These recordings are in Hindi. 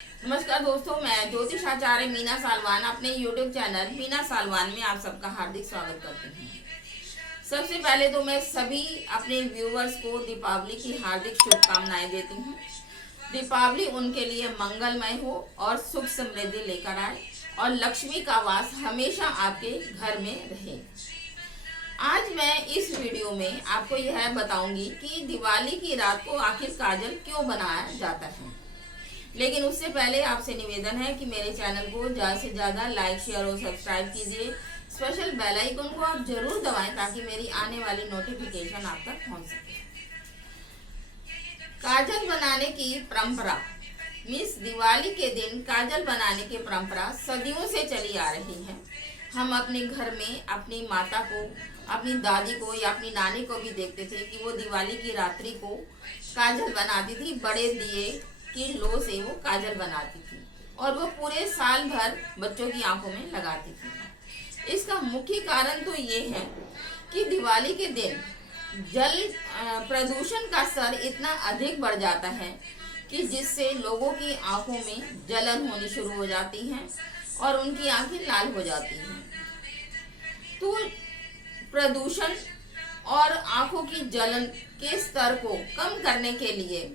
नमस्कार दोस्तों, मैं ज्योतिष आचार्य मीना सालवान अपने YouTube चैनल मीना सालवान में आप सबका हार्दिक स्वागत करती हूँ। सबसे पहले तो मैं सभी अपने व्यूवर्स को दीपावली की हार्दिक शुभकामनाएं देती हूँ। दीपावली उनके लिए मंगलमय हो और सुख समृद्धि लेकर आए और लक्ष्मी का वास हमेशा आपके घर में रहे। आज मैं इस वीडियो में आपको यह बताऊंगी कि दिवाली की रात को आखिर काजल क्यों बनाया जाता है। लेकिन उससे पहले आपसे निवेदन है कि मेरे चैनल को ज़्यादा से ज़्यादा लाइक, शेयर और सब्सक्राइब कीजिए। स्पेशल बेल आइकन को आप जरूर दबाएं ताकि मेरी आने वाली नोटिफिकेशन आप तक पहुंच सके। काजल बनाने की परंपरा मीन्स दिवाली के दिन काजल बनाने की परंपरा सदियों से चली आ रही है। हम अपने घर में अपनी माता को, अपनी दादी को या अपनी नानी को भी देखते थे कि वो दिवाली की रात्रि को काजल बनाती थी। बड़े दिए की लो से वो काजल बनाती थी और वो पूरे साल भर बच्चों की आंखों में लगाती थी। इसका मुख्य कारण तो ये है कि दिवाली के दिन जल प्रदूषण का स्तर इतना अधिक बढ़ जाता है कि जिससे लोगों की आंखों में जलन होनी शुरू हो जाती है और उनकी आंखें लाल हो जाती हैं। तो प्रदूषण और आंखों की जलन के स्तर को कम करने के लिए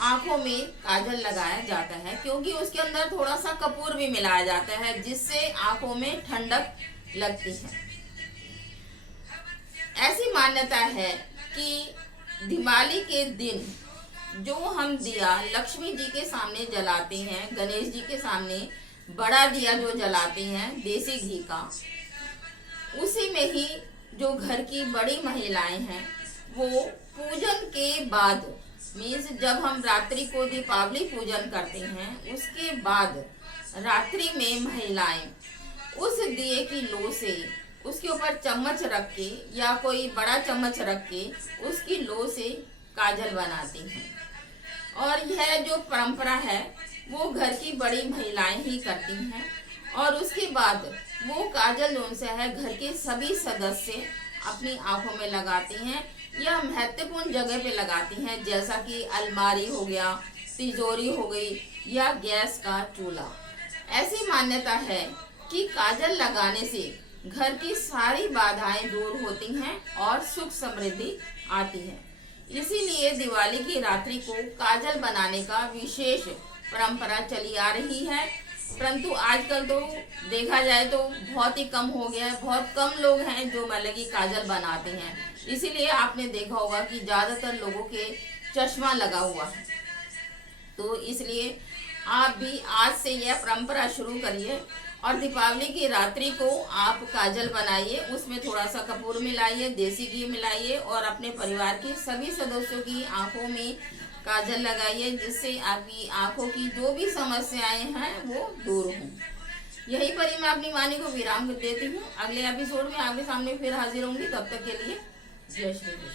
आंखों में काजल लगाया जाता है, क्योंकि उसके अंदर थोड़ा सा कपूर भी मिलाया जाता है जिससे आंखों में ठंडक लगती है। ऐसी मान्यता है कि दिवाली के दिन जो हम दिया लक्ष्मी जी के सामने जलाते हैं, गणेश जी के सामने बड़ा दिया जो जलाते हैं देसी घी का, उसी में ही जो घर की बड़ी महिलाएं हैं वो पूजन के बाद मीन्स जब हम रात्रि को दीपावली पूजन करते हैं उसके बाद रात्रि में महिलाएं उस दिए की लो से उसके ऊपर चम्मच रख के या कोई बड़ा चम्मच रख के उसकी लो से काजल बनाती हैं। और यह जो परंपरा है वो घर की बड़ी महिलाएं ही करती हैं और उसके बाद वो काजल जो से है घर के सभी सदस्य अपनी आंखों में लगाती हैं या महत्वपूर्ण जगह पे लगाती हैं, जैसा कि अलमारी हो गया, तिजोरी हो गई या गैस का चूल्हा। ऐसी मान्यता है कि काजल लगाने से घर की सारी बाधाएं दूर होती हैं और सुख समृद्धि आती है। इसीलिए दिवाली की रात्रि को काजल बनाने का विशेष परंपरा चली आ रही है। परंतु आजकल तो देखा जाए तो बहुत ही कम हो गया है। बहुत कम लोग हैं जो मतलब की काजल बनाते हैं। इसीलिए आपने देखा होगा कि ज्यादातर लोगों के चश्मा लगा हुआ है। तो इसलिए आप भी आज से यह परंपरा शुरू करिए और दीपावली की रात्रि को आप काजल बनाइए, उसमें थोड़ा सा कपूर मिलाइए, देसी घी मिलाइए और अपने परिवार के सभी सदस्यों की आंखों में काजल लगाइए, जिससे आपकी आंखों की जो भी समस्याएं हैं वो दूर हों। यही पर ही मैं अपनी वाणी को विराम देती हूँ। अगले एपिसोड में आपके सामने फिर हाजिर होंगी। तब तक के लिए जय श्री कृष्ण।